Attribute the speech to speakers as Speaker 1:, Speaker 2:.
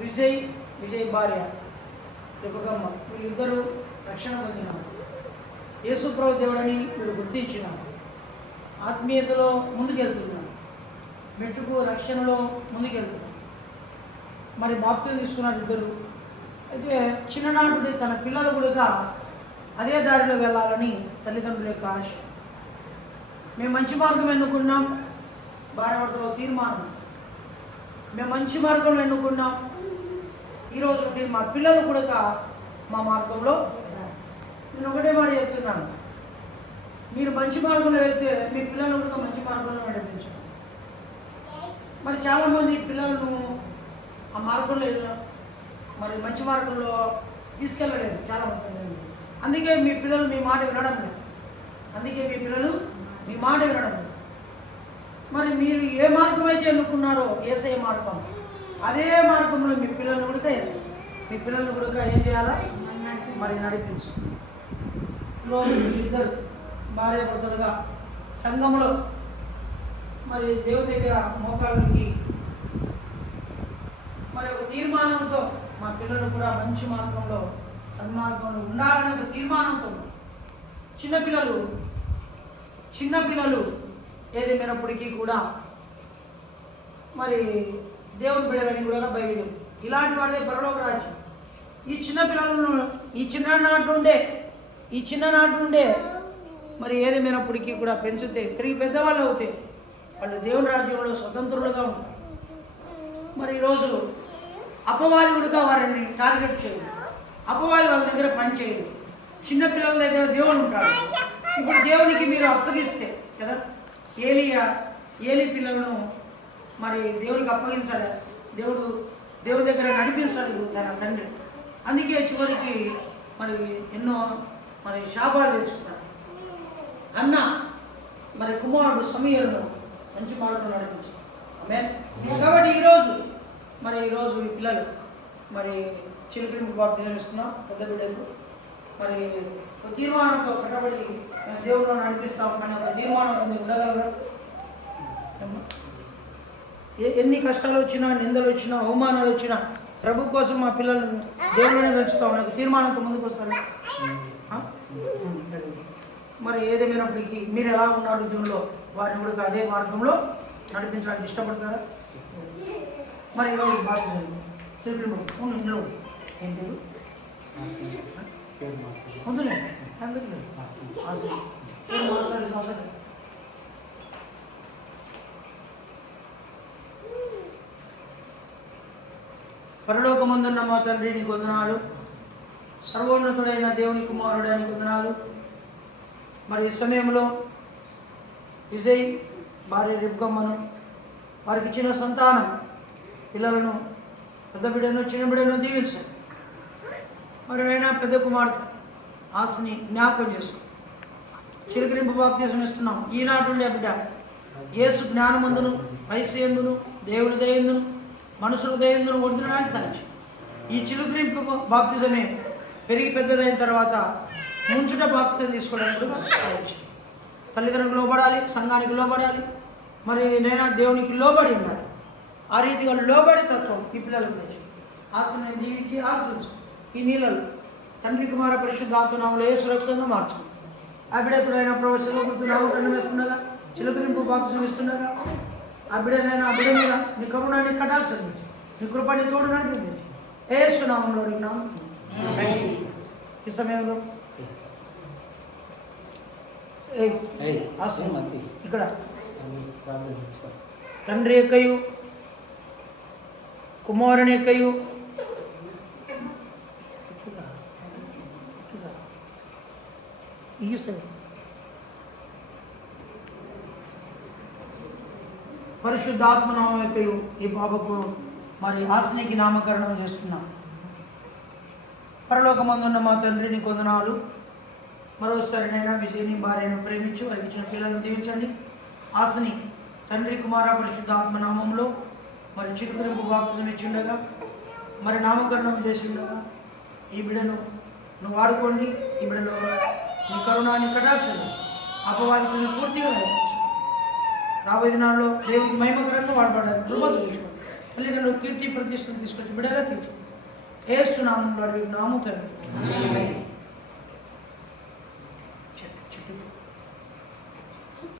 Speaker 1: విజయ్ విజయ్ భార్య రిపకమ్మ వీళ్ళిద్దరూ రక్షణ పొందినారు. యేసుప్రభు దేవుడని వీళ్ళు గుర్తించినారు. ఆత్మీయతలో ముందుకెళ్తున్నారు. మెట్టుకు రక్షణలో ముందుకెళ్తున్నారు. మరి బాప్తులు తీసుకున్నారు ఇద్దరు. అయితే చిన్ననాటి తన పిల్లలు కూడా అదే దారిలో వెళ్ళాలని తల్లిదండ్రుల యొక్క ఆశ మేము మంచి మార్గం ఎన్నుకున్నాం. భార్యాభర్తలో తీర్మానం. మేము మంచి మార్గంలో ఎన్నుకున్నాం. ఈరోజు మీరు మా పిల్లలు కూడా మా మార్గంలో నేను ఒకటే మాట చెప్తున్నాను. మీరు మంచి మార్గంలో వెళ్తే మీ పిల్లలు కూడా మంచి మార్గంలో నడిపించండి. మరి చాలామంది పిల్లలను ఆ మార్గంలో మరి మంచి మార్గంలో తీసుకెళ్ళలేదు చాలామంది అందుకే మీ పిల్లలు మీ మాట వినడం లేదు. అందుకే మీ పిల్లలు మీ మాట వినడం లేదు. మరి మీరు ఏ మార్గం అయితే ఎన్నుకున్నారో ఏసఐ మార్గం. అదే మార్గంలో మీ పిల్లల్ని కూడా మీ పిల్లల్ని కూడా ఏం చేయాలా? మరి నడిపించు. ఇద్దరు భార్య భర్తలుగా సంఘంలో మరి దేవుడి దగ్గర మోకాళ్ళకి మరి ఒక తీర్మానంతో మా పిల్లలు కూడా మంచి మార్గంలో సన్మార్గంలో ఉండాలనే ఒక తీర్మానంతో చిన్నపిల్లలు చిన్నపిల్లలు ఏదేమైనప్పటికీ కూడా మరి దేవుని బిడ్డలని కూడా బైబిల్ ఇలాంటి వాడే పరలోక రాజ్యం. ఈ చిన్న పిల్లలను ఈ చిన్ననాటి నుండే ఈ చిన్ననాటి నుండే మరి ఏదేమైనప్పటికీ కూడా పెంచితే తిరిగి పెద్దవాళ్ళు అవుతే వాళ్ళు దేవుని రాజ్యంలో స్వతంత్రులుగా ఉంటారు. మరి ఈరోజు అపవాది వారిని టార్గెట్ చేయదు అపవాది వాళ్ళ దగ్గర పనిచేయదు చిన్నపిల్లల దగ్గర దేవుడు ఉంటాడు. ఇప్పుడు దేవునికి మీరు అప్పగిస్తే కదా? ఏలియా ఏలి పిల్లలను మరి దేవునికి అప్పగించాలి. దేవుడు దేవుడి దగ్గర నడిపించాలి తన తండ్రి. అందుకే చివరికి మరి ఎన్నో మరి శాపాలు తెచ్చుకున్నాడు. అన్న మరి కుమారుడు సమీరును మంచి మార్గంలో నడిపించాడు. ఆమె కాబట్టి ఈరోజు మరి ఈరోజు ఈ పిల్లలు మరి చిలుకరింపు బాబు తినిపిస్తున్నాం పెద్ద బిడ్డకు. మరి ఒక తీర్మానంతో కట్టబడి దేవుడు నడిపిస్తాం అని ఒక తీర్మానం మీరు ఉండగలరా? ఎన్ని కష్టాలు వచ్చినా నిందలు వచ్చినా అవమానాలు వచ్చినా ప్రభు కోసం మా పిల్లలను దేవుడిని పెంచుతాం అనే ఒక తీర్మానంతో ముందుకు వస్తారు ఆ? మరి ఏదేమైనప్పటికీ మీరు ఎలా ఉన్నారు దేవుల్లో? వారిని కూడా అదే మార్గంలో నడిపించడానికి ఇష్టపడతారా? మరి ఈరోజు చెప్పిన ఏం పేరు? అందులో ఏం మాట్లాడాల్సిన అవసరం లేదు. పరలోకమందున్న మా తండ్రి నీకు వందనాలు. సర్వోన్నతుడైన దేవుని కుమారుడు నీకు వందనాలు. మరి ఈ సమయంలో విజయ్ భార్య రిబ్గమ్మను వారికి ఇచ్చిన సంతానం పిల్లలను పెద్ద బిడ్డను చిన్న బిడ్డను దీవించండి. మరి అయినా పెద్ద కుమార్తె ఆస్తిని జ్ఞాపకం చేసుకో. చిరుకరింపు బాప్తీసం ఇస్తున్నాం. ఈనాటి నుండి ఆ బిడ్డ యేసు జ్ఞానమందును వయసు ఎందును దేవుడి దయందును మనుషుల దయందును ఒడిదడానికి సాక్షి. ఈ చిలుకరింపు బాప్తిజమే పెరిగి పెద్దదైన తర్వాత ముంచుట బాప్తిజం తీసుకోవడం కూడా సాక్షి. తల్లిదండ్రులకు లోబడాలి సంఘానికి లోబడాలి మరి నైనా దేవునికి లోబడి ఉండాలి. ఆ రీతిగా లోబడి తత్వం ఈ పిల్లలకు తెచ్చు ఆశ్రమం జీవించి ఆశ్రయించు. ఈ నీళ్ళలు తండ్రి కుమార పరిశుద్ధ ఆత్మనామలో ఏ సురక్షితంగా మార్చు. ఆ ప్రవేశంలో గుర్తు నామకరణం వేస్తుండగా చిలుకరింపు బాప్తిజం ఇస్తుండగా ఆ బిడ్డనైనా ఆ బిడ్డ మీద నీ కరుణాన్ని కటాక్షం నీ కృపని తోడు నడిపించి ఏ సునామంలో నీకు నామం. ఈ సమయంలో. ఇక్కడ. తండ్రి యొక్కయు కుమారుని యొక్కయు. ఈ సైడ్. పరిశుద్ధాత్మనామం ఈ బాబుకు మరి ఆశనికి నామకరణం చేస్తున్నాం. పరలోకమందున్న మా తండ్రిని కొందనాలు. మరోసారినైనా విజయని భార్యను ప్రేమించు వారికి ఇచ్చిన పిల్లలను దీవించండి ఆశని తండ్రి కుమార పరిశుద్ధ ఆత్మనామంలో మరి చిరుకులకు బాప్తిని ఇచ్చిండగా మరి నామకరణం చేసిండగా ఈ బిడను నువ్వు వాడుకోండి ఈ బిడలో నీ కరుణాన్ని కటాక్షించు అపవాదికులను పూర్తిగా రాబోయే దినాల్లో దేవుడికి మహిమకరంగా వాడబడాలి కృప చూపించుకోండి తల్లిదండ్రులు కీర్తి ప్రతిష్టలు తీసుకొచ్చి బిడగా తీర్చు. ఏస్తున్నాము నాము తండ్రి